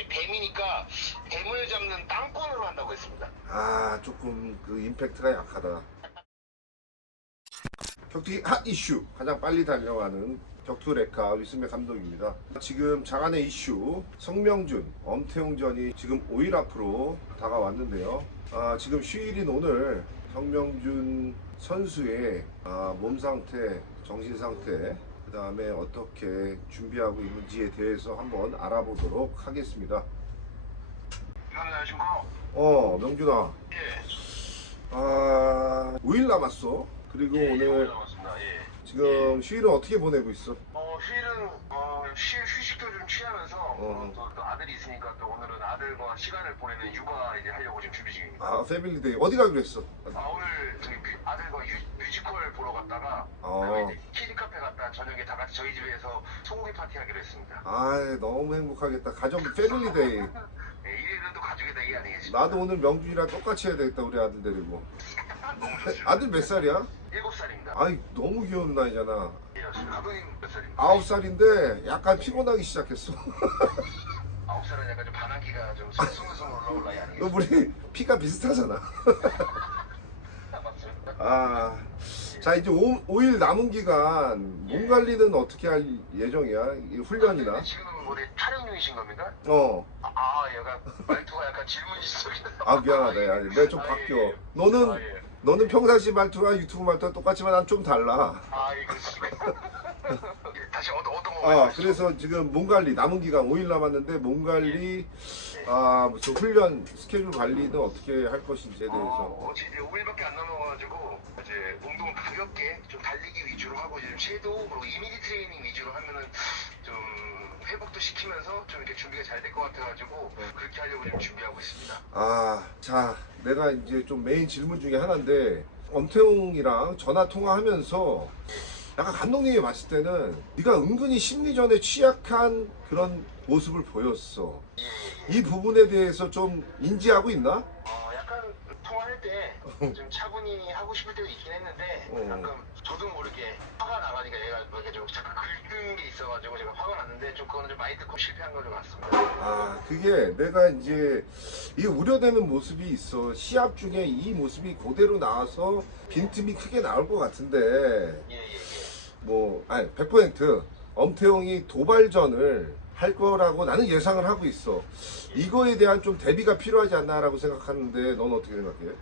배, 뱀이니까 뱀을 잡는 땅권으로 한다고 했습니다. 아 조금 그 임팩트가 약하다. 격투기 핫 이슈 가장 빨리 달려가는 격투 레카 위스메 감독입니다. 지금 장안의 이슈 성명준, 엄태웅전이 지금 5일 앞으로 다가왔는데요. 아, 지금 휴일인 오늘 성명준 선수의 아, 몸 상태, 정신 상태, 그 다음에 어떻게 준비하고 있는지에 대해서 한번 알아보도록 하겠습니다. 안녕하십니까? 어, 명준아. 예. 아, 5일 남았어. 그리고 예, 오늘 남았습니다. 예. 지금 휴일은 어떻게 보내고 있어? 어, 휴일은 어, 휴, 휴식도 좀 취하면서 어. 어, 또, 또 아들이 있으니까 또 오늘은 아들과 시간을 보내는 육아 이제 하려고 지금 준비 중입니다. 아, 패밀리데이. 어디 가기로 했어? 아, 오늘 저기 뮤- 아들과 뮤, 뮤지컬 보러 갔다가 어. 그다음에 이제 키즈 카페 갔다 저녁에 다 같이 저희 집에서 소고기 파티 하기로 했습니다. 아, 너무 행복하겠다. 가족 패밀리데이. 네, 일일은 또 가족의 대이 아니겠습니까? 나도 오늘 명준이랑 똑같이 해야 되겠다. 우리 아들 데리고. 너무 좋죠. 아들 몇 살이야? 일곱 살입니다. 아이, 너무 귀여운 나이잖아. 예? 아홉 살인데 약간 피곤하기 시작했어. 아홉 살은 약간 좀 반항기가 좀 스물스물 올라올 나이 아니겠습니까? 우리 피가 비슷하잖아. 아, 자 이제 5, 일 남은 기간 몸 관리는 어떻게 할 예정이야? 이 훈련이나? 지금 뭐 어디 촬영 중이신 겁니까? 어. 아, 아, 약간 말투가 약간 질문이 있으셔서. 아 미안하다. 야, 내가 좀 아, 바뀌어. 예. 너는 아, 예. 너는 평상시 말투와 유튜브 말투가 똑같지만 난 좀 달라. 아, 예, 그렇습니까? 예, 다시 어떤 어떤 거 아? 그래서 지금 몸 관리 남은 기간 5일 남았는데 몸 관리 아 무슨 훈련 스케줄 관리는 어떻게 할 것인지에 대해서. 어, 어제 이제 5일밖에 안 남아가지고 이제 운동을 가볍게 좀 달리기 위주로 하고 이제 섀도우 그리고 이미지 트레이닝 위주로 하면은 좀 회복도 시키면서 좀 이렇게 준비가 잘 될 것 같아가지고 그렇게 하려고 지금 준비하고 있습니다. 아, 자, 내가 이제 좀 메인 질문 중에 하나인데 엄태웅이랑 전화 통화하면서 약간 감독님이 봤을 때는 네가 은근히 심리전에 취약한 그런 모습을 보였어. 이 부분에 대해서 좀 인지하고 있나? 좀 차분히 하고 싶을 때도 있긴 했는데 어. 약간 저도 모르게 화가 나가니까 얘가 뭐 이렇게 좀 잠깐 긁는 게 있어가지고 제가 화가 났는데 좀 그거는 좀 마인드 코 실패한 것 같습니다. 아, 그게 내가 이제 이 우려되는 모습이 있어. 시합 중에 이 모습이 그대로 나와서 빈틈이 크게 나올 것 같은데 예, 예, 예. 뭐 아니 100% 엄태웅이 도발전을 할 거라고 나는 예상을 하고 있어. 이거에 대한 좀 대비가 필요하지 않나라고 생각하는데 넌 어떻게 생각해?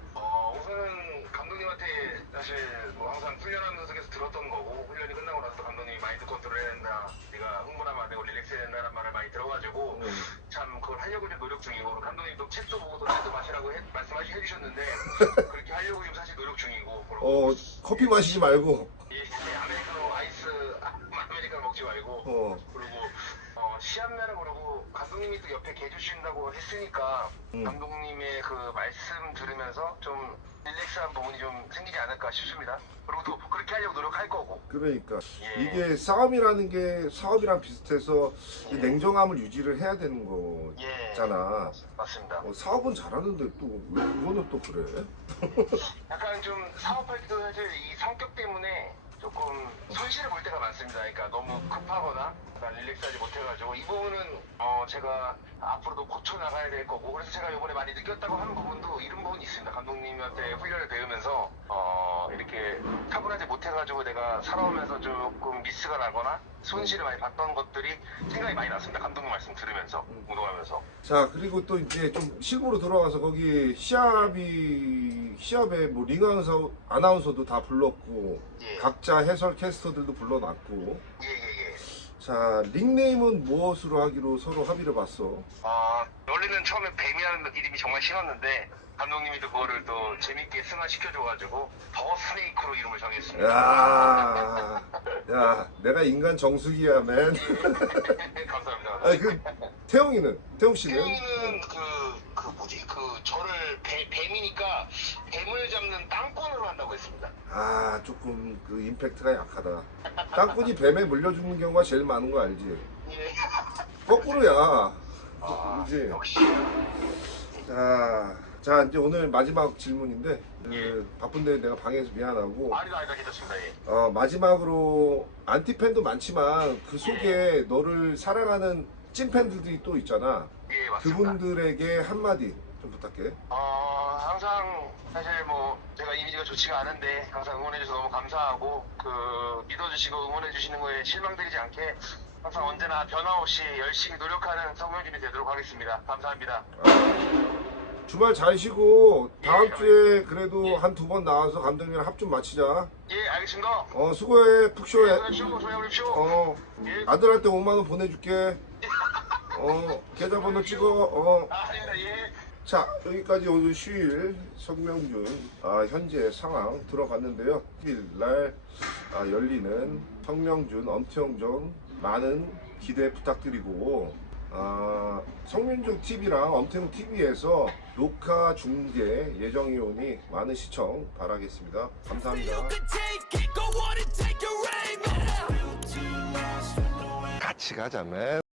사실 뭐 항상 훈련하면서 계속 들었던 거고 훈련이 끝나고 나서 감독님이 마인드 컨트롤 해야 된다. 네가 흥분하면 안 되고 릴렉스 해야 된다는 말을 많이 들어가지고 음. 참 그걸 하려고 좀 노력 중이고 감독님도 책도 보고 노래도 마시라고 해, 말씀하시 해주셨는데 그렇게 하려고 지금 사실 노력 중이고 어 커피 마시지 말고 예, 예, 아메리카노 아이스 아, 아메리카노 먹지 말고 어 그리고 어, 시합 날에 그러고 감독님이 또 옆에 계주신다고 했으니까 음. 감독님의 그 말씀 들으면서 좀 릴렉스한 부분이 좀 생기지 않을까 싶습니다. 그리고 또 그렇게 하려고 노력할 거고. 그러니까 예. 이게 싸움이라는 게 사업이랑 비슷해서 이 예. 냉정함을 유지를 해야 되는 예. 거잖아. 맞습니다. 어, 사업은 잘하는데 또왜 그거는 또 그래? 약간 좀 사업할 때도 사실 이 성격 때문에 조금 손실을 볼 때가 많습니다. 그러니까 너무 급하거나 약간 릴렉스하지 못해가지고 이 부분은 어 제가 앞으로도 고쳐 나가야 될 거고 그래서 제가 이번에 많이 느꼈다고 하는 부분도 이런 부분이 있습니다. 감독님한테 훈련을 배우면서 어 이렇게 차분하지 못해가지고 내가 살아오면서 조금 미스가 나거나 손실을 많이 봤던 것들이 생각이 많이 났습니다. 감독님 말씀 들으면서 운동하면서. 자 그리고 또 이제 좀 실무로 돌아가서 거기 시합이 시합에 뭐 링아나운서 아나운서도 다 불렀고 예. 각자 해설 캐스터들도 불러놨고 예예예. 자 닉네임은 무엇으로 하기로 서로 합의를 봤어 아, 원래는 처음에 뱀이라는 이름이 정말 싫었는데 감독님이 또 그거를 또 재밌게 승화시켜줘가지고 더 스네이크로 이름을 정했습니다. 야, 야 내가 인간 정수기야 맨 감사합니다. 아니 그 태용이는 태용 씨는 태웅이는 그, 그 뭐지, 그 저를 뱀, 뱀이니까 뱀을 잡는 땅권으로 한다고 했습니다. 아 조금 그 임팩트가 약하다 땅꾼이 뱀에 물려 죽는 경우가 제일 많은 거 알지 예. 거꾸로야 아, 그지 역시. 자, 자 이제 오늘 마지막 질문인데 그 예. 바쁜데 내가 방해해서 미안하고 아니다, 아니다, 괜찮습니다. 예. 어, 마지막으로 안티 팬도 많지만 그 속에 너를 사랑하는 찐 팬들이 또 있잖아. 예, 예, 맞습니다. 그분들에게 한마디 좀 부탁해. 어, 항상 사실 뭐 제가 이미지가 좋지가 않은데 항상 응원해주셔서 너무 감사하고 그 믿어주시고 응원해주시는 거에 실망드리지 않게 항상 언제나 변화 없이 열심히 노력하는 성명준이 되도록 하겠습니다. 감사합니다. 주말 잘 쉬고 다음 예, 주에 그래도 예. 한 두 번 나와서 감독님이랑 합 좀 마치자. 예, 알겠습니다. 어 수고해 푹 쉬어. 조용히 조용히 어 예. 아들한테 5만 원 보내줄게. 어 계좌번호 찍어. 어. 아, 아닙니다. 예. 자 여기까지 오늘 수요일 성명준 아, 현재 상황 들어갔는데요. 10일 날 아, 열리는 성명준 엄태영전 많은 기대 부탁드리고 아, 성민준 TV랑 엄태웅 TV에서 녹화 중계 예정이 오니 많은 시청 바라겠습니다. 감사합니다. 같이 가자매.